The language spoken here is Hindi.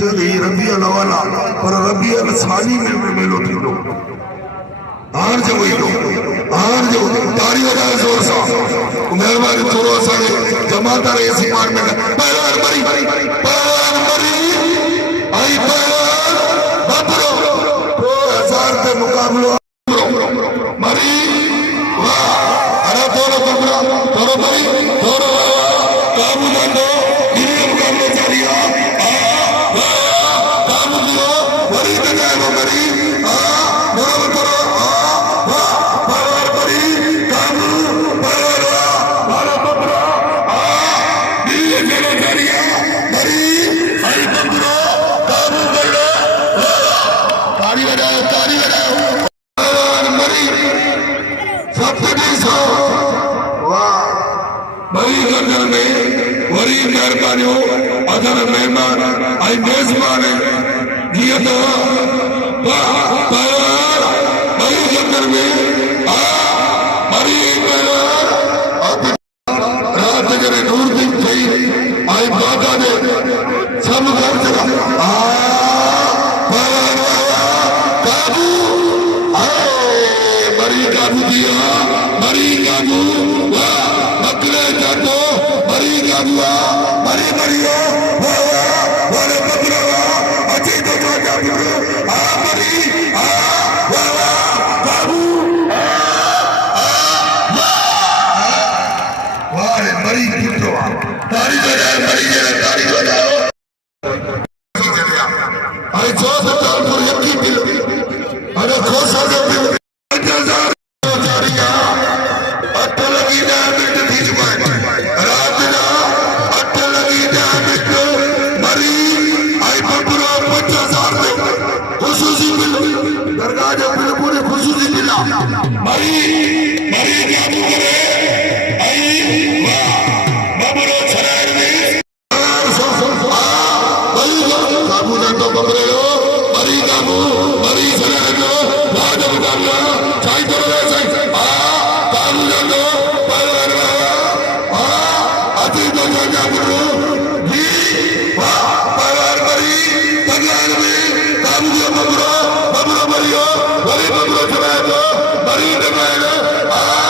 चंदी रबी अलवाला पर रबी अल सानी में मेलो थी दो आर जो वही दो आर जो तारी वजह जोर सा मेहरबानी थोड़ा सा जमाता रहे इसी मार में पहलवान मरी आई पहलवान बापरो 2000 पे मुकाबलो मरी वाह अरे थोड़ा मरी थोड़ा काबू ना दो ये मुकाबले जारिया काबू दियो मरी लगाए वो मरी मेहरबानी अदर मेहमान आई मेजबान दिया तो बड़ी जंगल में बड़ी रात जरे दूर दिन थी आई बाबा ने सब घर चला काबू बड़ी काबू दिया बड़ी काबू बकरे जातो बड़ी काबू मरी मरियो वाले बकरा अच्छी तो जो जाबू मरी काबू वाले मरी पुत्रो तारी बजाए मरी तारी बजाओ अरे जो सताल पर यकी बिल अरे खोसा जो बिल मरी काबू करे आई बबरो छरार में काबू ना तो बबरे लो मरी काबू मरी छरार लो राजा काबू चाय तो रे चाय काबू ना तो परवर अति तो काबू जी परवर मरी तगलान में काबू जो बबरो मरियो वही बबरो छरार लो मरी दबाए